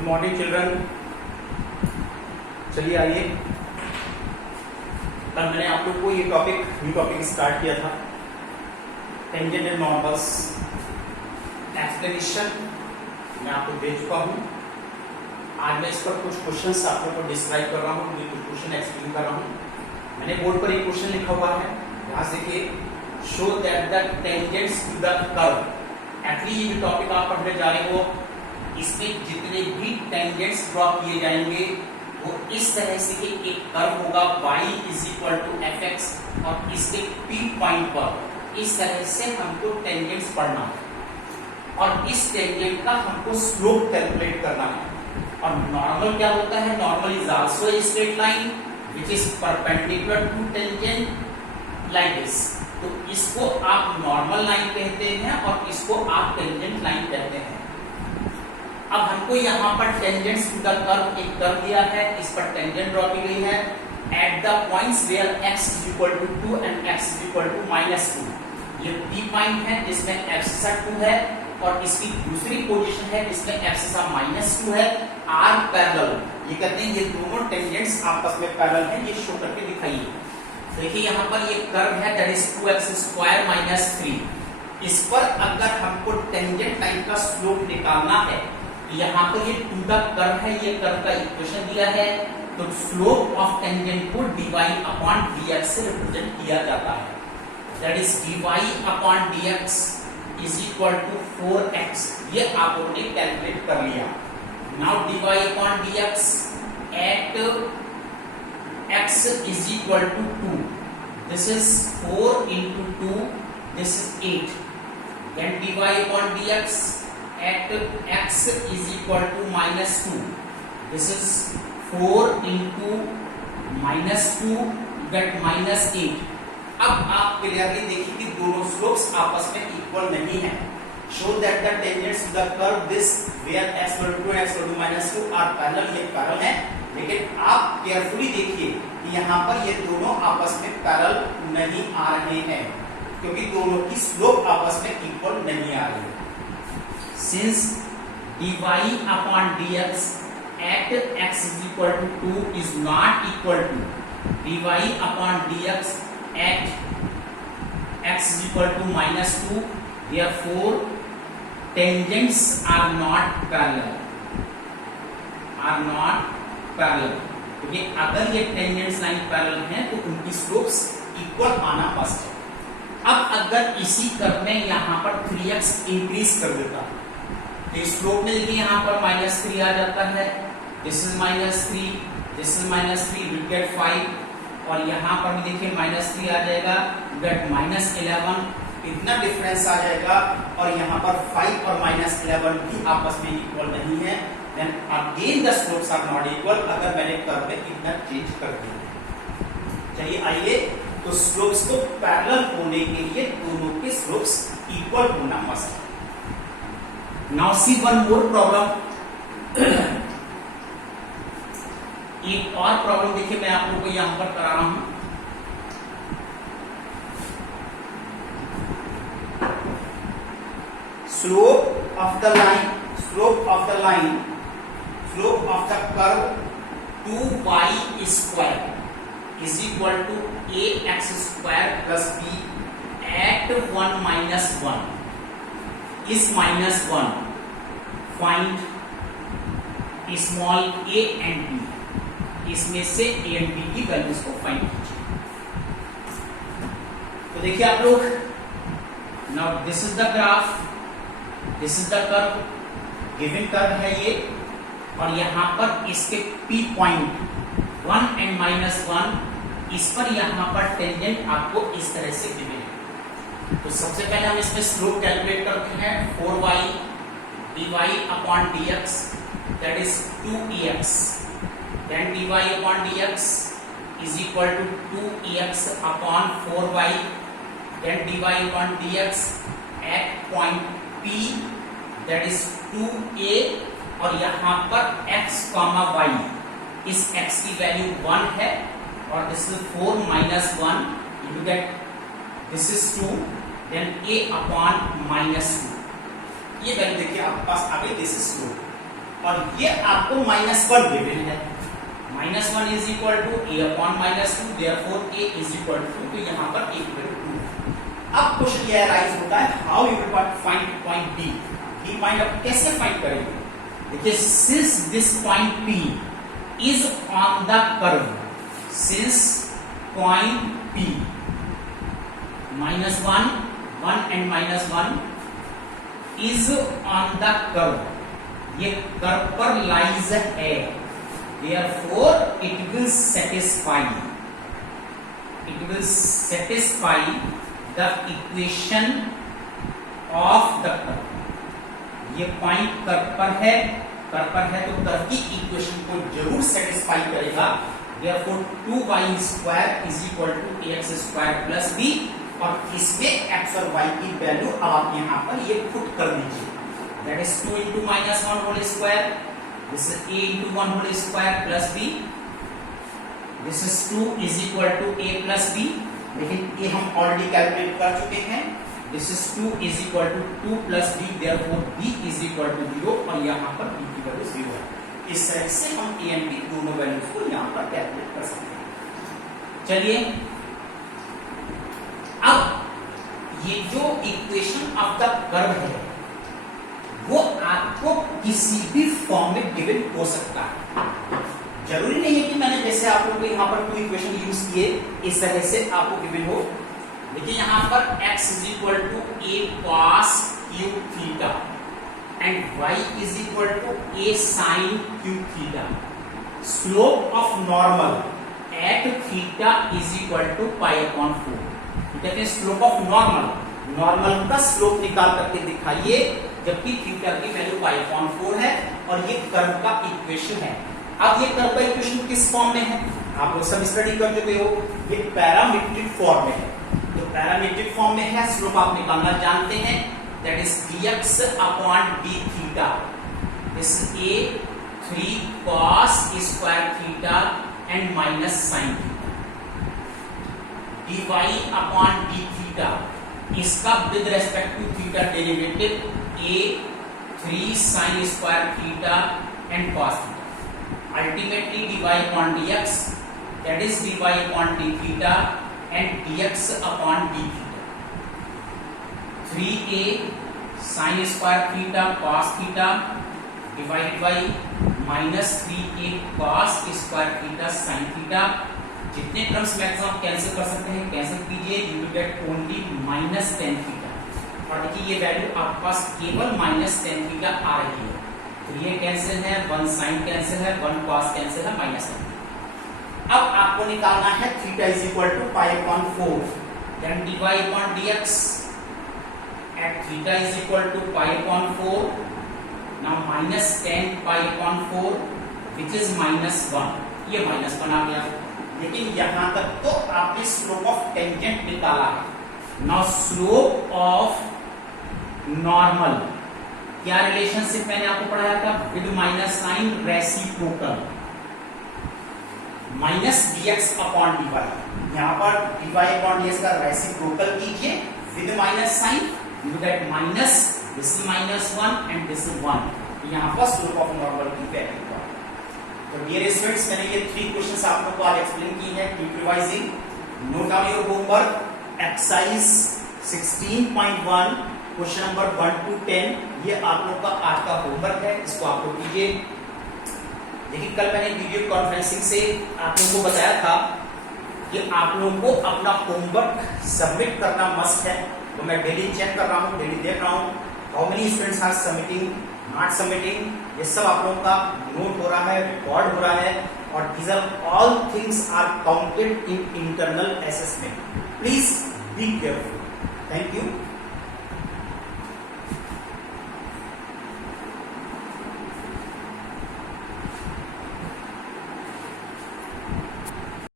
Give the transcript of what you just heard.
Good morning children. चलिए आइए, कल मैंने आप लोग को ये न्यू टॉपिक स्टार्ट किया था, टेंजेंट एंड नॉर्मल्स। एक्सप्लेनेशन मैं आपको दे चुका हूं। आज मैं इस पर कुछ क्वेश्चंस आप लोग को डिस्क्राइब कर रहा हूं, कुछ क्वेश्चन एक्सप्लेन कर रहा हूं। मैंने बोर्ड पर एक क्वेश्चन लिखा हुआ है, यहां से कि show that the tangents to the curve. Actually ये टॉपिक आप पढ़ने जा रहे हो, इसमें जितने भी टेंजेंट्स ड्रॉ किए जाएंगे वो इस तरह से कि एक कर्व होगा y is equal to F X और इसके P पॉइंट पर इस तरह से हमको टेंजेंट्स पढ़ना है और इस टेंजेंट का हमको स्लोप कैलकुलेट करना है। और नॉर्मल क्या होता है? Normal is also a straight line which is perpendicular to tangent like this. तो इसको आप नॉर्मल लाइन कहते हैं और इसको आप टेंजेंट लाइन कहते हैं। अब हमको यहाँ पर टेंजेंट्स टू द कर्व एक कर्व दिया है, इस पर टेंजेंट ड्रॉ की गई है at the points where x is equal to 2 and x is equal to -2। ये P पॉइंट है जिसमें x 2 है और इसकी दूसरी पोजीशन है जिसमें x -2 है। R पैरेलल, ये कहते हैं ये दोनों टेंजेंट्स आपस में पैरेलल हैं। ये शो करके दिखाइए। देखिए यहाँ पर ये कर्व है दैट इज 2x² - 3। इस पर अगर हमको टेंजेंट लाइन का स्लोप निकालना है, यहाँ पर ये टू द कर्व है, ये कर्व का इक्वेशन दिया है, तो स्लोप ऑफ टेंजेंट को dy अपॉन dx से रिप्रेजेंट किया जाता है। That is dy upon dx is equal to 4x। ये आप लोगों ने कैलकुलेट कर लिया। Now dy upon dx at x is equal to 2। This is 4 into 2, this is 8. Then dy upon dx at x is equal to -2. This is 4 into -2 get -8. अब आप clearly देखिए कि दोनों स्लोप्स आपस में इक्वल नहीं है। Show that the tangents to the curve this where x equal to 2 and x equal to -2 are parallel। ये पैरेलल है, लेकिन आप केयरफुली देखिए कि यहाँ पर ये दोनों आपस में पैरेलल नहीं आ रहे हैं क्योंकि दोनों की स्लोप आपस में इक्वल नहीं आ रही है। Since dy upon dx at x is equal to 2 is not equal to dy upon dx at x is equal to -2, therefore tangents are not parallel। क्योंकि अगर ये टेंजेंट्स लाइन पैरेलल हैं तो उनकी स्लोप्स इक्वल आना must है। अब अगर इसी कर्व में यहाँ पर 3x इंक्रीज कर देता तो स्लोप में देखिए यहाँ पर -3 आ जाता है, this is -3, this is -3, we get 5 और यहाँ पर भी देखिए -3 आ जाएगा, गेट -11। इतना डिफरेंस आ जाएगा और यहाँ पर 5 और -11 भी आपस में इक्वल नहीं है। Then again the slopes are not equal अगर मैंने कर्व में इतना चेंज कर दिया। चलिए आइए, तो स्लोप्स को पैरेलल होने के लिए दोनों के स्लोप्स इक्वल होना मस्ट है। Now see one more problem. एक और प्रॉब्लम देखिए मैं आप लोगों को यहां पर करा रहा हूं। Slope of the curve 2y² is equal to ax² plus b at 1 - 1 is -1। Find small a and b। इसमें से a and b की वैल्यूज को फाइंड कीजिए। तो देखिए आप लोग, now this is the graph, this is the curve, given curve है ये, और यहाँ पर इसके p पॉइंट 1 and -1, इस पर यहाँ पर टेंजेंट आपको इस तरह से गिवन है। तो सबसे पहले हम इसमें स्लोप कैलकुलेट करते हैं। 4y dy upon dx that is 2ex, then dy upon dx is equal to 2ex upon 4y, then dy upon dx at point p that is 2a और यहाँ पर x, y, इस x की value 1 है और this is 4 - 1, you get this is 2, then a upon -2। ये value देखिए आपके पास आ गई, दिस इज 2। और ये आपको -1 गिवन है। -1 is equal to a upon -2, therefore a is equal to, तो यहाँ पर a इक्वल टू 2। अब क्वेश्चन ये अराइज होता है, how you will find point D। D point आप कैसे फाइंड करेंगे? देखिए, since this point P is on the curve, since point P -1, 1 and -1 is on the curve, ये कर्व पर लाइज है, therefore it will satisfy the equation of the curve। ये point curve पर है तो कर्व की इक्वेशन को जरूर सेटिस्फाई करेगा, therefore 2y² is equal to ax² plus b, और इसमें x और y की वैल्यू आप यहाँ पर ये पुट कर दीजिए, that is 2 into -1 whole square, this is a into 1 whole square plus b, this is 2 is equal to a plus b, लेकिन ये हम ऑलरेडी कैलकुलेट कर चुके हैं, this is 2 is equal to 2 plus b, therefore b is equal to 0, और यहाँ पर b की वैल्यू 0 है। इस तरह से हम a and b दोनों वैल्यूज को यहाँ पर कैलकुलेट कर सकते हैं। चलिए, अब ये जो इक्वेशन ऑफ द कर्व है वो आपको किसी भी फॉर्म में गिवन हो सकता है, जरूरी नहीं है कि मैंने जैसे आप लोगों को यहाँ पर कोई इक्वेशन यूज किए इस तरह से आपको गिवन हो। देखिए यहाँ पर x is equal to a cos q theta and y is equal to a sin q theta, slope of normal at theta is equal to pi upon 4। कहते हैं स्लोप ऑफ नॉर्मल का slope निकाल करके दिखाइए, जबकि theta की value pi upon 4 है, और ये कर्व का इक्वेशन है। अब ये कर्व का इक्वेशन किस फॉर्म में है? आप लोग सब स्टडी कर चुके हो, ये पैरामीट्रिक फॉर्म में है। तो पैरामीट्रिक फॉर्म में है, स्लोप आप निकालना जानते हैं, that is dx upon d theta, this a 3 cos square theta and minus sin theta, dy upon d theta, इसका with respect to theta derivative a 3 sin square theta and cos theta, ultimately dy upon dx, that is dy upon d theta and dx upon d theta, 3a sin square theta cos theta divide by minus 3a cos square theta sin theta. जितने terms maximum cancel कर सकते हैं cancel कीजिए, you will get only -tan theta, और देखिए ये value आपके पास केवल -tan थीटा आ रही है, तो ये कैंसिल है, 1 sin कैंसिल है, 1 cos कैंसिल है, -tan। अब आपको निकालना है theta is equal to pi upon 4, then dy upon dx at theta is equal to pi upon 4, now -tan pi upon 4 which is -1, ये -1 आ गया। लेकिन यहां तक तो आपने स्लोप ऑफ टेंजेंट निकाला है। नाउ स्लोप ऑफ नॉर्मल, क्या रिलेशनशिप मैंने आपको पढ़ाया था? With minus sign reciprocal, -dx upon dy, यहां पर dy अपॉन dx का रेसिप्रोकल कीजिए with minus sign, you get minus, this is -1 and this is 1, यहां पर स्लोप ऑफ नॉर्मल की वैल्यू। तो डियर स्टूडेंट्स, मैंने ये 3 क्वेश्चंस आप लोगों को आज एक्सप्लेन की है, keep revising, note down your homework, exercise 16.1 question number 1 to 10, ये आप लोगों का आज का होमवर्क है, इसको आप लोग कीजिए। देखिए कल मैंने वीडियो कॉन्फ्रेंसिंग से आप लोगों को बताया था कि आप लोगों को अपना होमवर्क सबमिट करना मस्ट है, तो मैं डेली चेक कर रहा हूँ, डेली देख रहा हूँ how many students are submitting, not submitting, ये सब आप लोगों का नोट हो रहा है, रिकॉर्ड हो रहा है, और these are all things are counted in internal assessment. Please be careful. Thank you.